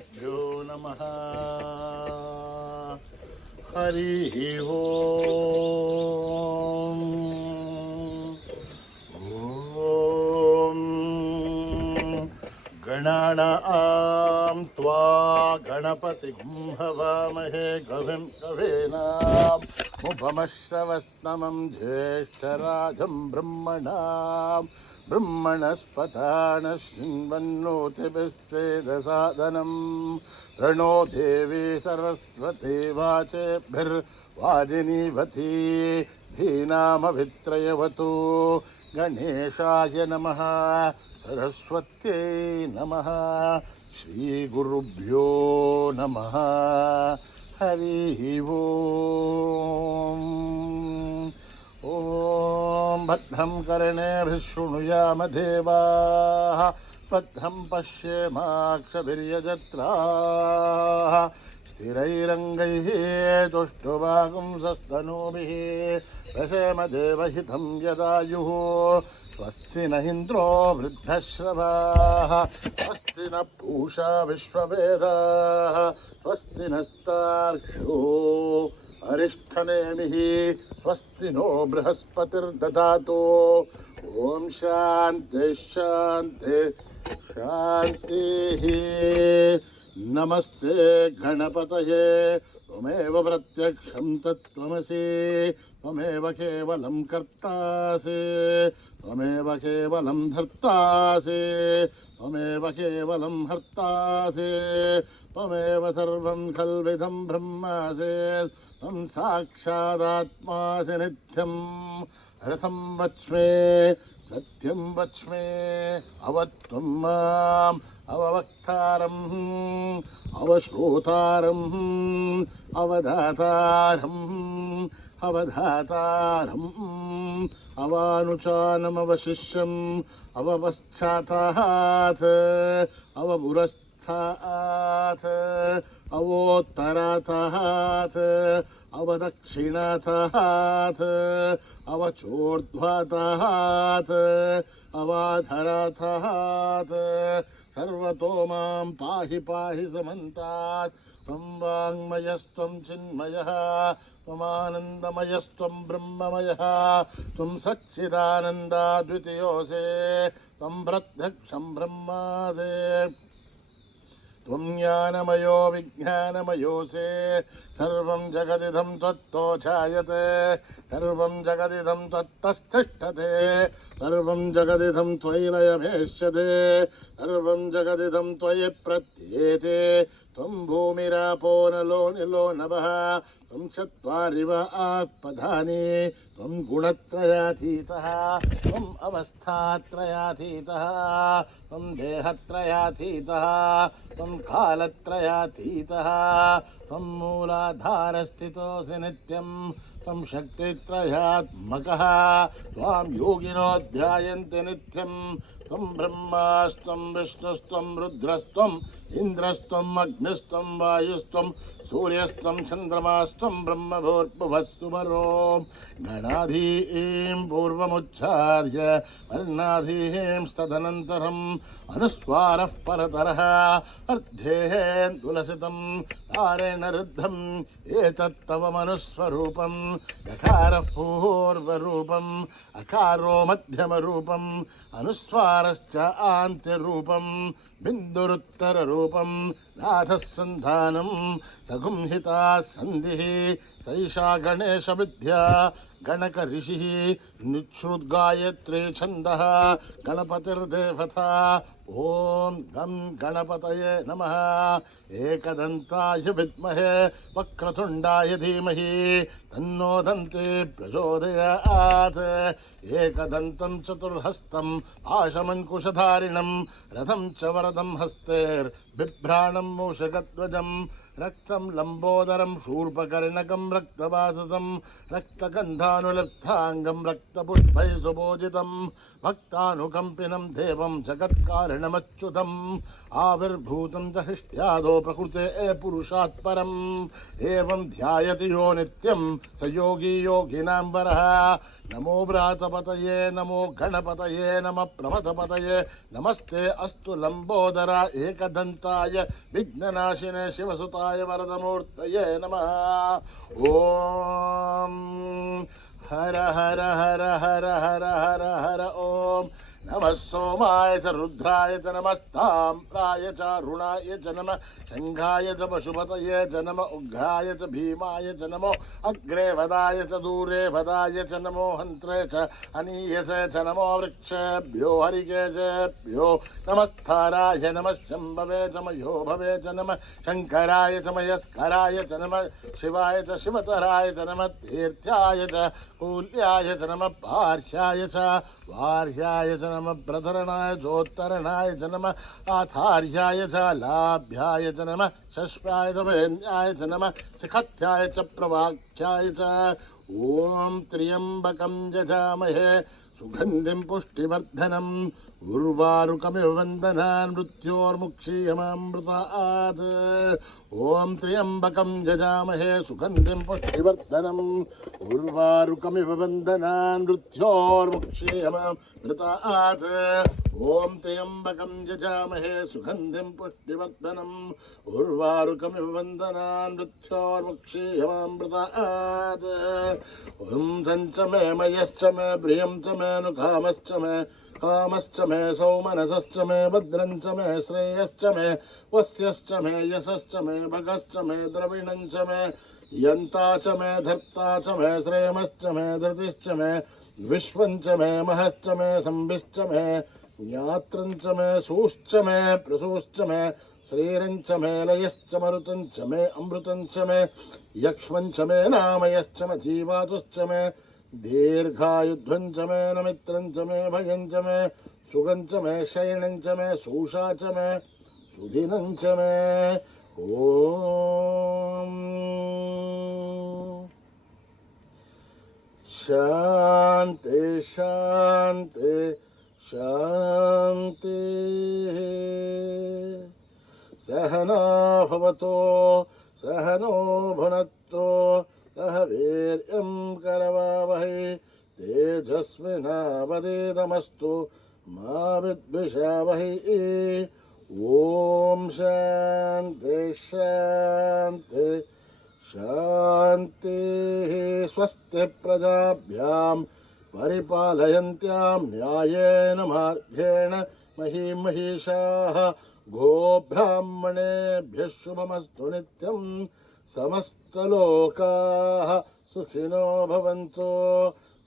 श्रीगुरुभ्यो नमः। हरिः ओम्। ॐ गणानां त्वा गणपतिं हवामहे कविं कवीनाम् उपमश्रवस्तमं ज्येष्ठराजं ब्रह्मणस्पतान शृण्वन्नोतिभिः सेदसादनं प्रणो देवी सरस्वती वाचेभिर्वाजिनीवती धीनामभित्रयवतु। गणेशाय नमः, सरस्वत्यै नमः, श्रीगुरुभ्यो नमः। हरिः ओम्। ॐ भद्रं कर्णेभिः शृणुयाम देवाः, भद्रं पश्येमाक्षभिर्यजत्राः, स्थिरैरङ्गैः तुष्टुवागुंसस्तनूभिः वसेम देवहितं यदायुः। स्वस्ति न इन्द्रो वृद्धश्रवाः, स्वस्ति न पूषा विश्ववेदाः, स्वस्ति नस्तार्क्ष्यो अरिष्ठनेमिः, स्वस्ति नो बृहस्पतिर्दधातु। ॐ शान्ति शान्ति शान्तिः। नमस्ते गणपतये, त्वमेव प्रत्यक्षं तत्त्वमसि, त्वमेव केवलं कर्तासि, त्वमेव केवलं धर्तासि, त्वमेव केवलं हर्तासि, त्वमेव सर्वं खल्विदं ब्रह्मासि, त्वं साक्षादात्मासि नित्यं। रथं वच्मे सत्यं वच्मे, अवत्वं माम् अववक्तारम् अवश्रोतारम् अवधातारम् अवधातारम् अवानुचानमवशिष्यम् अवपश्चातात् अवपुरस्तात् अवोत्तरातात् अवदक्षिणातात् अवचोर्ध्वातात् अवाधरातात्। सर्वतो मां पाहि पाहि समन्तात्। त्वं वाङ्मयस्त्वं चिन्मयः, त्वमानन्दमयस्त्वं ब्रह्ममयः, त्वं सच्चिदानन्दाद्वितीयोऽसि, त्वं प्रत्यक्षं ब्रह्मासि, त्वं ज्ञानमयो विज्ञानमयोऽसि। सर्वं जगदिदं त्वत्तो जायते, सर्वं जगदिदं त्वत्तस्तिष्ठते, सर्वं जगदिदं त्वयि लयमेष्यते, सर्वं जगदिदं त्वयि प्रत्येते। त्वं भूमिरापो नलो निलो नभः, त्वं चत्वारिव आत्पदानि, त्वं गुणत्रयातीतः, त्वम् अवस्थात्रयातीतः, त्वं देहत्रयातीतः, त्वं कालत्रयातीतः, त्वं मूलाधारस्थितोऽसि नित्यं, त्वं शक्तित्रयात्मकः, त्वां योगिनो ध्यायन्ति नित्यं। त्वं ब्रह्मास्त्वं विष्णुस्त्वं रुद्रस्त्वम् इन्द्रस्त्वम् अग्निस्त्वं वायुस्त्वं सूर्यस्त्वं चन्द्रमास्त्वं ब्रह्मभूर्भुवः सुवरो। गणाधीं पूर्वमुच्चार्य वर्णाधीं तदनन्तरम् अनुस्वारः परतरः अर्धेः तुलसितं तारेण रुद्धम् एतत्तव मनुस्वरूपम्। यकारः पूर्वरूपम् अकारो मध्यमरूपम् अनुस्वारश्च आन्त्यरूपम् बिन्दुरुत्तररूपम् नाथः सन्धानम् सगुंहिता सन्धिः सैषा गणेशविद्या गणक ऋषिः निच्छ्रुद्गायत्री छन्दः गणपतिर्देवता। ॐ गं गणपतये नमः। एकदन्ताय विद्महे वक्रतुण्डाय धीमहि तन्नो दन्ती प्रचोदयात्। एकदन्तं चतुर्हस्तं पाशमङ्कुशधारिणं रथं च वरदं हस्तेर्बिभ्राणं मूषकध्वजं रक्तं लम्बोदरं शूर्पकर्णकं रक्तवाससं रक्तगन्धानुलब्धाङ्गं रक्तपुष्पैः सुपूजितं भक्तानुकम्पिनं देवं जगत्कारणमच्युतम् आविर्भूतं च हृष्ट्यादो प्रकृते पुरुषात् परम् एवं ध्यायति यो नित्यं स योगी योगिनां वरः नमो व्रातपतये नमो गणपतये नमः प्रमथपतये नमस्ते अस्तु लम्बोदर एकदन्ताय विघ्ननाशिने शिवसुताय वरदमूर्तये नमः ॐ हर हर हर हर हर हर हर ॐ नमः सोमाय च रुद्राय च नमस्ताम्राय च अरुणाय च नमः शङ्खाय च पशुपतये च नमः उग्राय च भीमाय च नमो अग्रे वदाय च दूरे वदाय च नमो हन्त्रे च अनीयसे च नमो वृक्षेभ्यो हरिकेशेभ्यो नमस्ताराय नमः शम्भवे च मयो भवे च नमः शङ्कराय च मयस्कराय च नमः शिवाय च शिवतराय च नमः तीर्थ्याय च कूल्याय च नमः पार्श्याय च वार्याय च नमः प्रधरणाय चोत्तरणाय च नमः आधार्याय च लाभ्याय च नमः शश्वाय च वेण्याय च नमः शिखत्याय च प्रवाख्याय च ॐ त्र्यम्बकं यजामहे सुगन्धिं पुष्टिवर्धनम् उर्वारुकमिव वन्दनान् मृत्योर्मुक्षीयमामृतात् ॐ त्र्यम्बकं यजामहे सुगन्धिं पुष्टिवर्धनम् उर्वारुकमिव वन्दनान् मृत्योर्मुक्षीयमामृतात् ॐ त्र्यम्बकं यजामहे सुगन्धिं पुष्टिवर्धनम् उर्वारुकमिव वन्दनान् मृत्योर्मुक्षीयमामृतात् ॐ सञ्च मे मयश्च मे प्रियं च मे नुकामश्च मे कामश्च मे सौमनसश्च मे भद्रं च मे श्रेयश्च मे वस्यश्च मे यशश्च मे भगश्च मे द्रविणं च मे यन्ता च मे धर्ता च मे श्रेमश्च मे धृतिश्च मे विश्वं च मे महश्च मे संविश्च मे ज्ञात्रं च मे सूश्च मे प्रसूश्च मे श्रीरं च मे लयश्च मरुतं च मे अमृतं च मे यक्ष्मं च मे नामयश्च मे जीवातुश्च मे दीर्घायुध्वं च मे नमित्रं च मे भयं च मे सुगं च मे शयनं च मे सूषा च मे सुदिनं च मे ॐ शान्ति शान्ति शान्तिः सहना भवतु सहनो भुनक्तु सह वीर्यं करवावहै तेजस्विनावधीतमस्तु मा विद्विषावहै ॐ शान्ति शान्ति शान्तिः स्वस्ति प्रजाभ्यां परिपालयन्त्यां न्यायेन मार्गेण महीं महिषाः गोब्राह्मणेभ्यः शुभमस्तु नित्यं समस्तलोकाः सुखिनो भवन्तु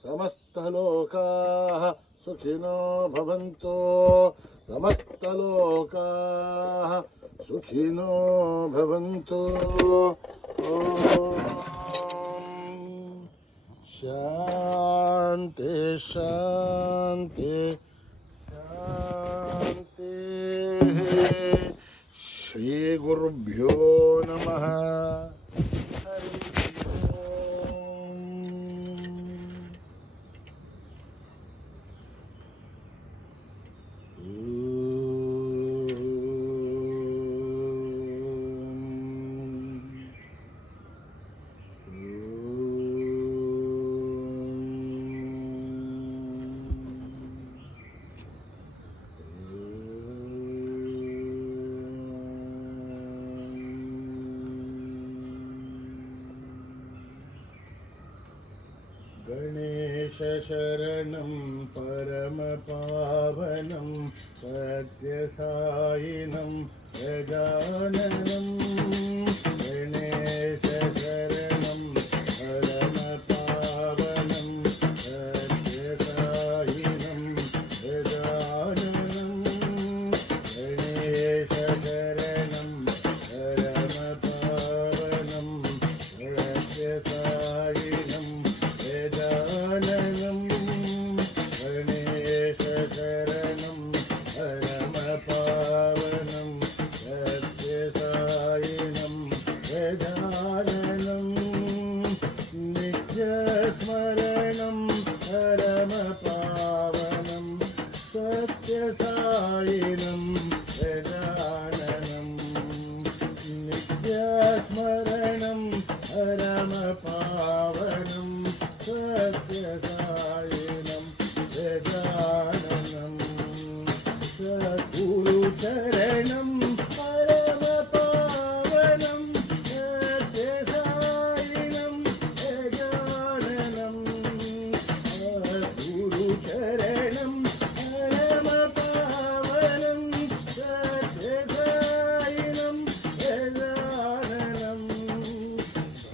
समस्तलोकाः सुखिनो भवन्तु समस्तलोकाः सुखिनो भवन्तु ॐ शान्ति शान्ति शान्तिः श्रीगुरुभ्यो नमः गणेशशरणं परमपावनं सत्यसायिनं गजाननं गणेशशरणं परमपावनं सत्यसायिनं गजाननं गणेशशरणं परमपावनं सत्यसायिनं गजाननं गणेशशरणं परमपावनं सत्यसायिनं सत्यसायिनं गजाननं नित्यस्मरणं परमपावनं सत्यसायिनं गजाननं सद्गुरुचरणं परमपावनं सत्यसायिनं गजाननं सद्गुरुचरणं परमपावनं सत्यसायिनं गजाननं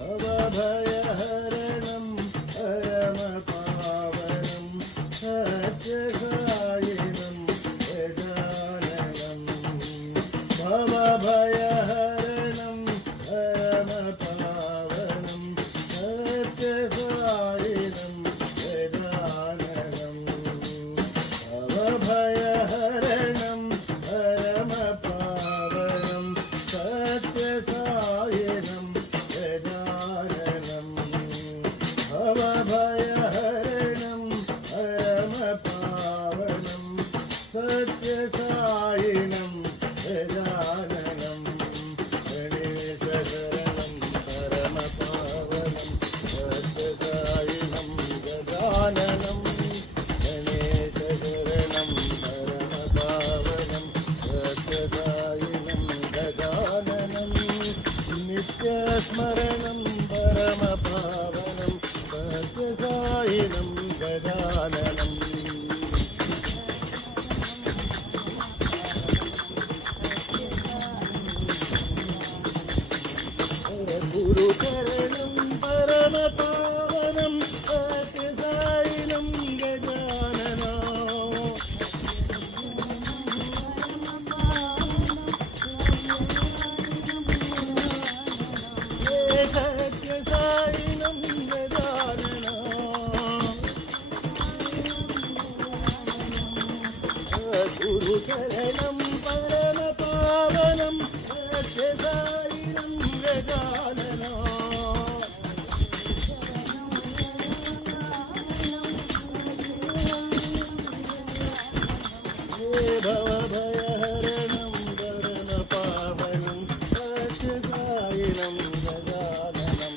भवभयहरणं परमपावनं सत्यसायिनं गजाननं भवभयहरणं परमपावनं सत्यसायिनं गजाननं भवभयहरणं परमपावनं सत्यसायिनं गजाननं भवभयहरणं परमपावनं सत्यसायिनं गजाननं गणेशशरणं परमपावनं सत्यसायिनं गजाननं गणेशशरणं परमपावनं सत्यसायिनं गजाननं नित्यस्मरणं परमपावनं सत्यसायिनं गजाननं गुरुचरणं परमपावनं सत्यसायिनं गजाननं सत्यसायिनं गजाननं गुरुचरणं परमपावनं सत्यसायिनं गजाननं भवभयहरणं परमपावनं सत्यसायिनं गजाननं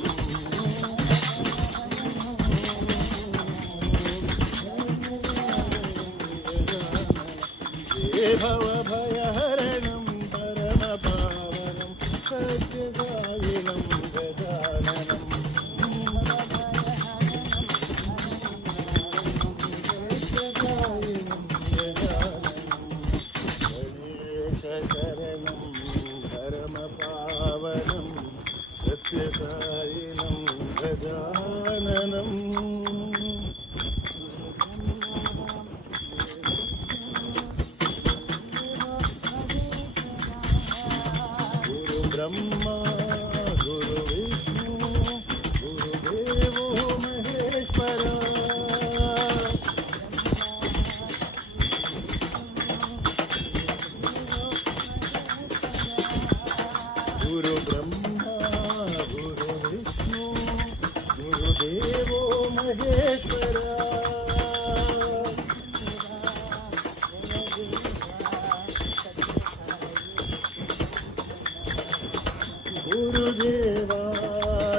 भवभयहरणं परमपावनं सत्यसायिनं गजाननं गणेशशरणं परमपावनं सत्यसायिनं गजाननं गुरुब्रह्मा गुरुविष्णु गुरुदेवो महेश्वरा गुरुब्रह्मा गुरुविष्णु गुरुदेवो महेश्वरा गुरुदेवा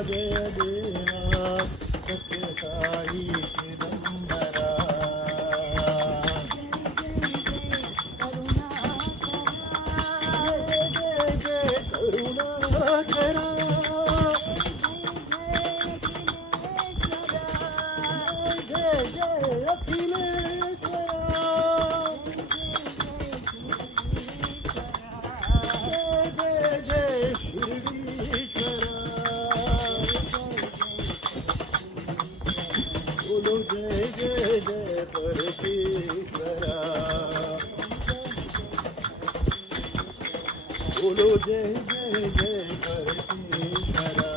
जय देवा सत्यसाई चिदंबरा जय जय करुणाकरा जय जय अखिलेश्वरा जय जय शिर्डीश्वरा बोलो जय जय जय परमेश्वरा बोलो जय जय जय परमेश्वरा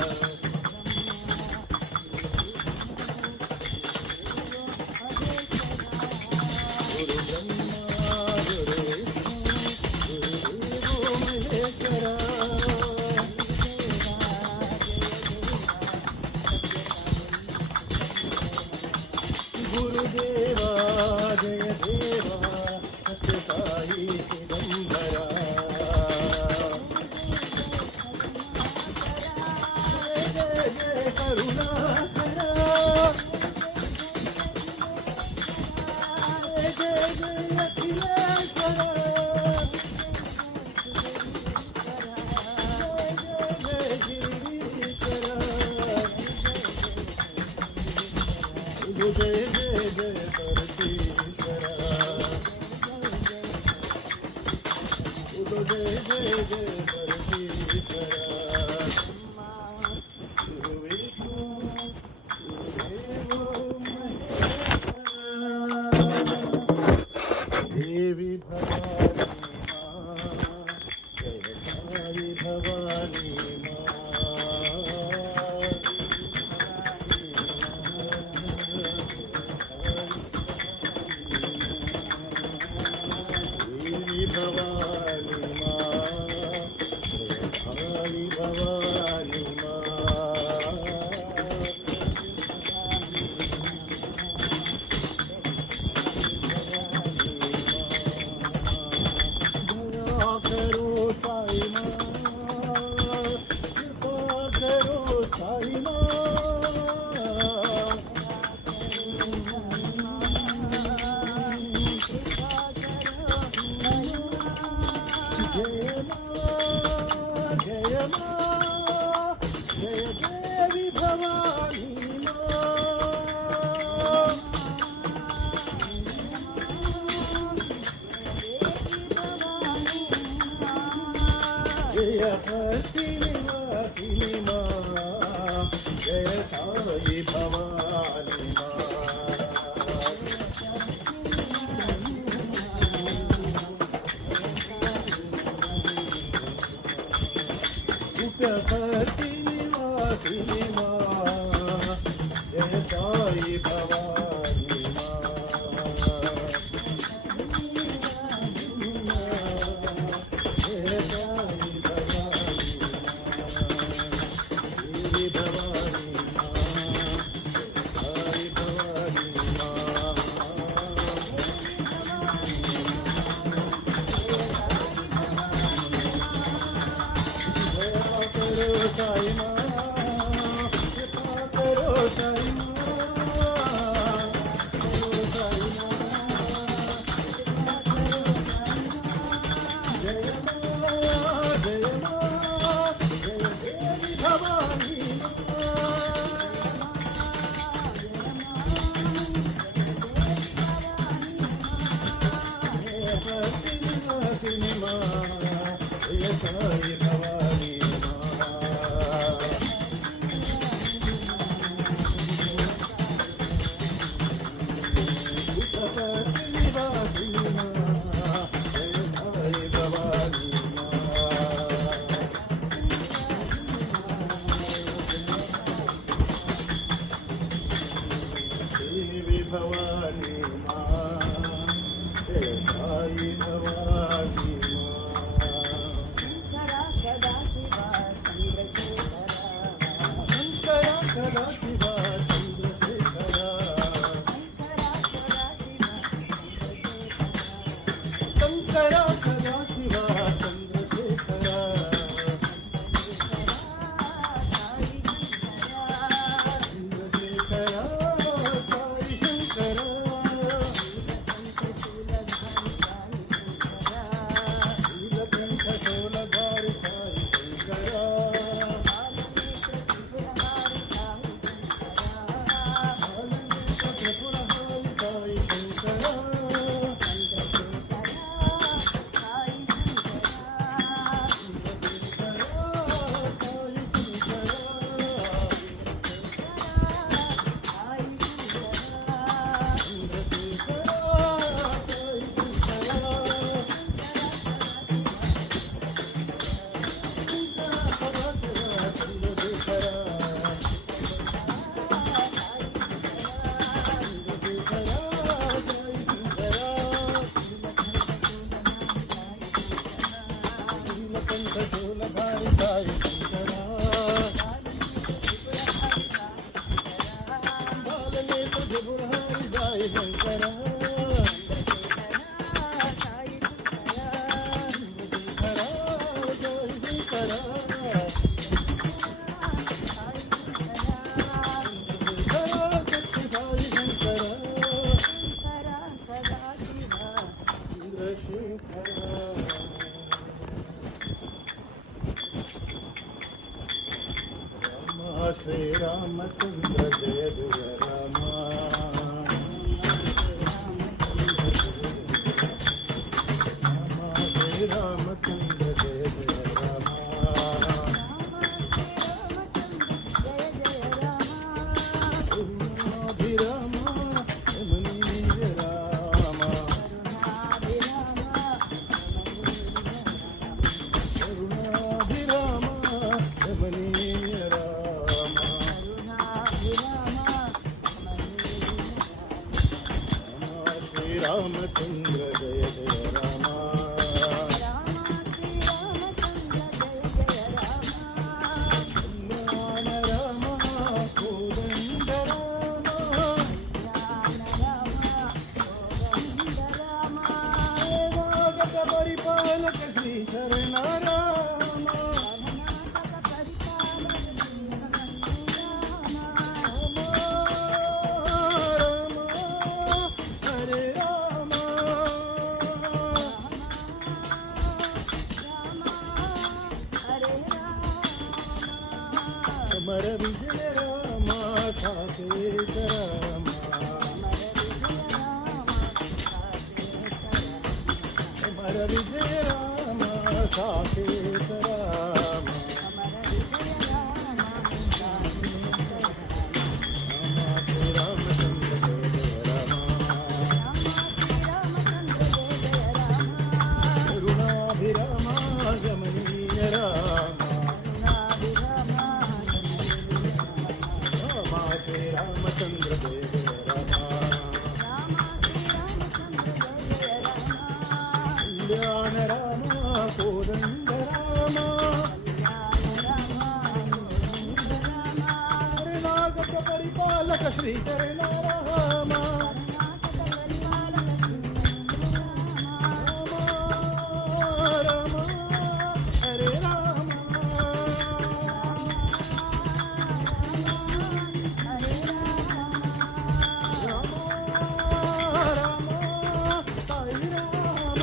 गुरु ब्रह्मा गुरु विष्णु गुरुदेवो महेश्वरा गुरुदेवा जय देवा सत्यसाई चिदंबरा जय जय करुणाकरा जय जय अखिलेश्वरा जय जय जय परमेश्वरा उदो जय जय जय परमेश्वरा गुरुविष्णु गुरुदेवो महेश्वरा देवी भवानी मां जय भवानी भवानी दया करो साई मां कृपा करो साई मां जय देवी भवानी जय हस्तिनी जय साई भवानी उपहस्तिनी जय साई भवानी जय साई भवानी देवी भवानी साई भवानी दया करो साई मां कृपा करो साई मां जय देवी भवानी हस्तिनी जय साई भवानी देवी भवानी मां जय साई भवानी शंकरा सदा शिवा चंद्रशेखरा शंकरा सदा शिवा चंद्रशेखरा चंद्रशेखरा साई शंकरा नीलकंठ शूलधारी साई शंकरा त्रिपुरहारी साई शंकरा शूलधारी साई शंकरा बालनेत्र त्रिपुरहारी साई शंकरा रामचंद्र जय जय राम रामचंद्र जय जय राम करुणाभिराम रमणीय राम करुणाभिराम रमणीय राम श्री रामचंद्र जय जय राम परिपालक श्री शरण राम हरे राम अमर विजय राम साकेत राम अमर विजय राम साकेत राम श्री रामचंद्र जय जय राम करुणाभिराम रमणीय राम श्री रामचंद्र जय जय राम कल्याण राम कोदंड राम नागक परिपालक श्री शरण राम राम हरे राम राम साई राम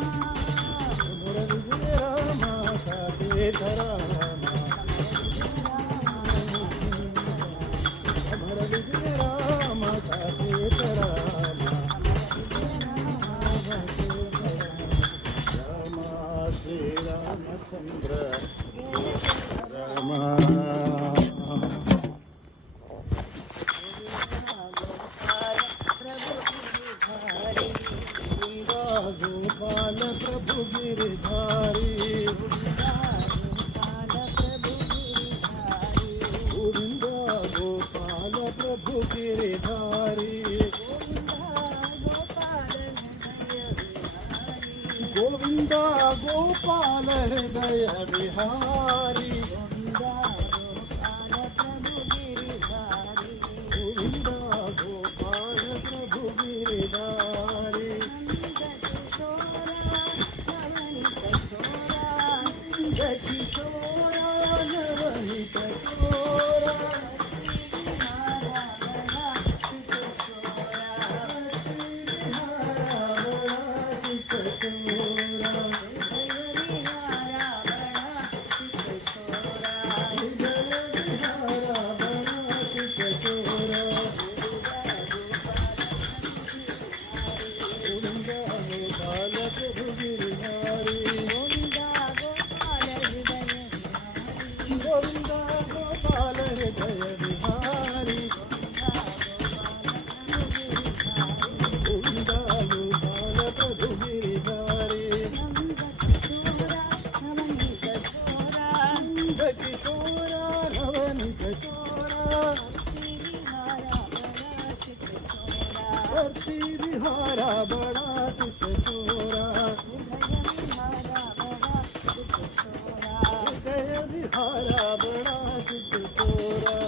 अमर विजय राम साकेत राम अमर विजय राम साकेत राम राम श्री रामचंद्र राम गोपाल प्रभु गिरधारी गोविंद गोपाल प्रभु गिरधारी गोविंद गोपाल हृदय विहारी गोविंद गोपाल प्रभु गिरधारी किशोरा नवनीत चोरा गोविंद गोपाल हृदय विहारी गोविंद गोपाल प्रभु गिरधारी किशोरा नवनीत चोरा भक्ति विहारा बड़ा चित चोरा जय विहारा बड़ा चित चोरा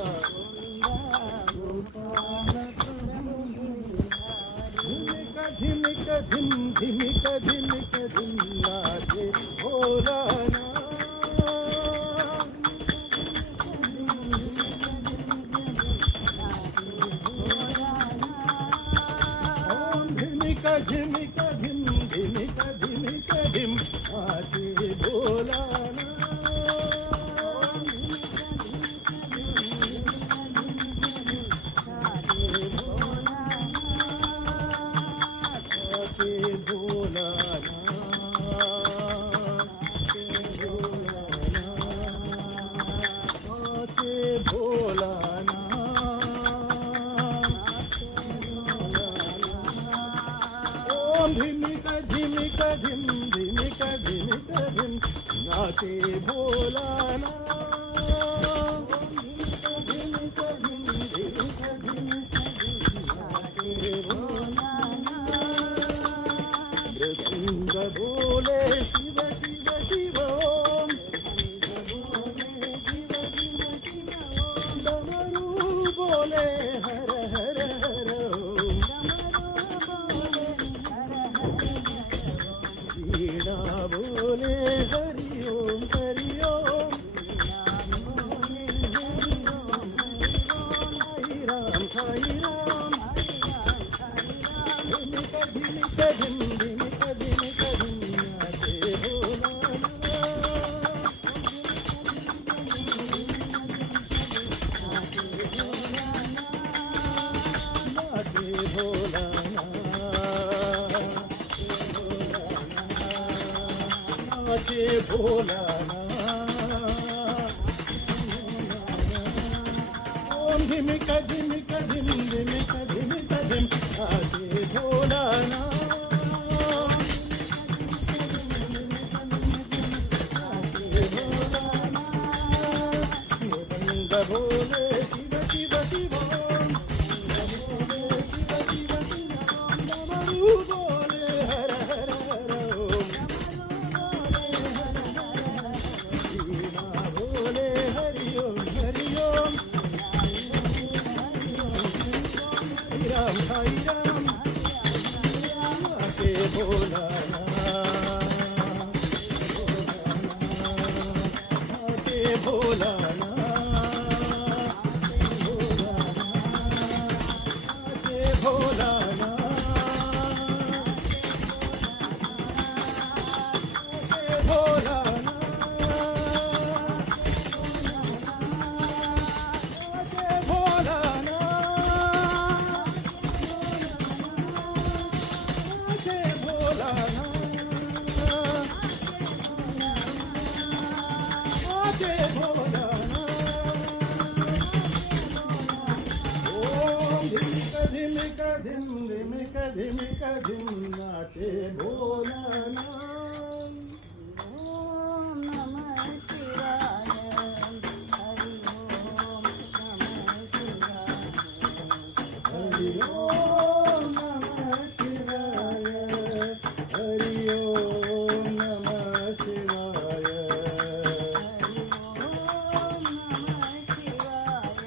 धिमिक धिम धिमिक धिमिक धिम नाचे भोला झिमिक झिमिक धिम धिमिक धिमिक धिम नाचे भोला धिमिक धिमिक धिम धिमिक धिमिक धिम नाचे भोलानाथ धिमिक धिम धिमिक धिमिक धिम नाचे भोलानाथ मृदंग बोले शिव शिव शिव ओम डमरू बोले हर हर हर ओम वीणा बोले हरि ओम हरि ओम साई राम धिमिक धिमिक धिम धिमिक धिमिक धिम नाचे भोलानाथ नाचे भोलानाथ ओम धिमिक धिमिक धिम धिमिक धिमिक धिम नाचे भोलानाथ गोविंद भोले शिव शिव शिव डमरू बोले हर हर हर ओम वीणा बोले हरि ओम हरि ओम साई राम नाचे भोलानाथ नाचे भोलानाथ नाचे भोलानाथ धिमिक धिम धिमिक धिमिक धिम नाचे भोलानाथ ओम नमः शिवाय हरि ओम नमः शिवाय हरि ओम नमः शिवाय हरि ओम नमः शिवाय हरि ओम नमः शिवाय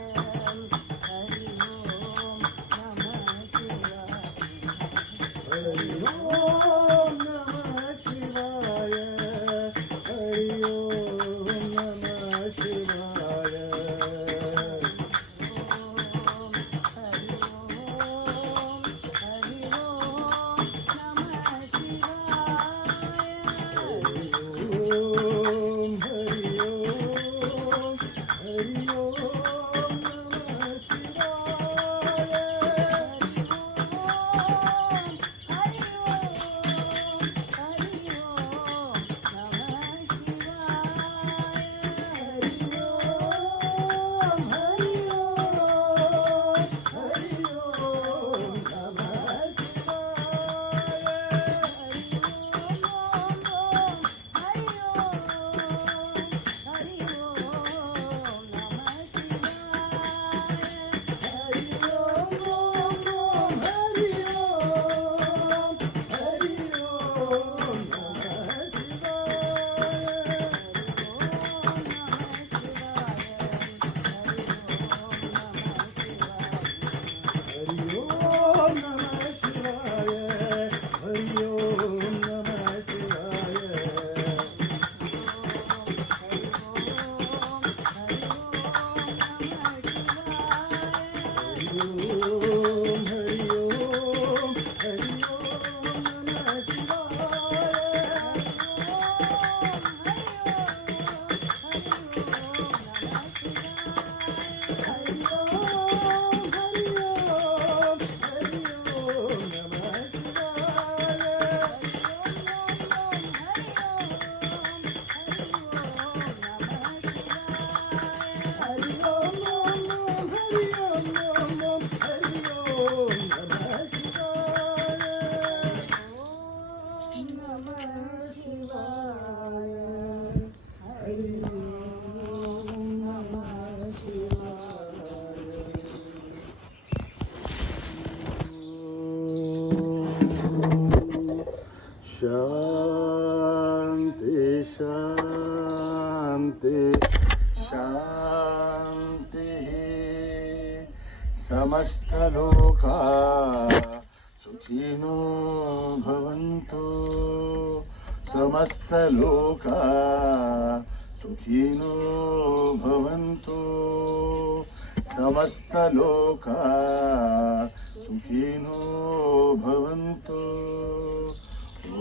हरि ओम नमः शिवाय हरि ओम नमः शिवाय शांति शांति शांति समस्तलोका सुखिनो भवन्तु समस्तलोका सुखिनो भवन्तु समस्तलोका सुखिनो भवन्तु ॐ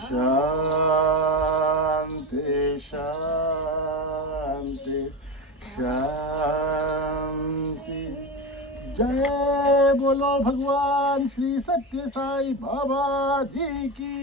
शान्ति शान्ति शान्ति जय बोलो भगवान श्री सत्य साई बाबा जी की।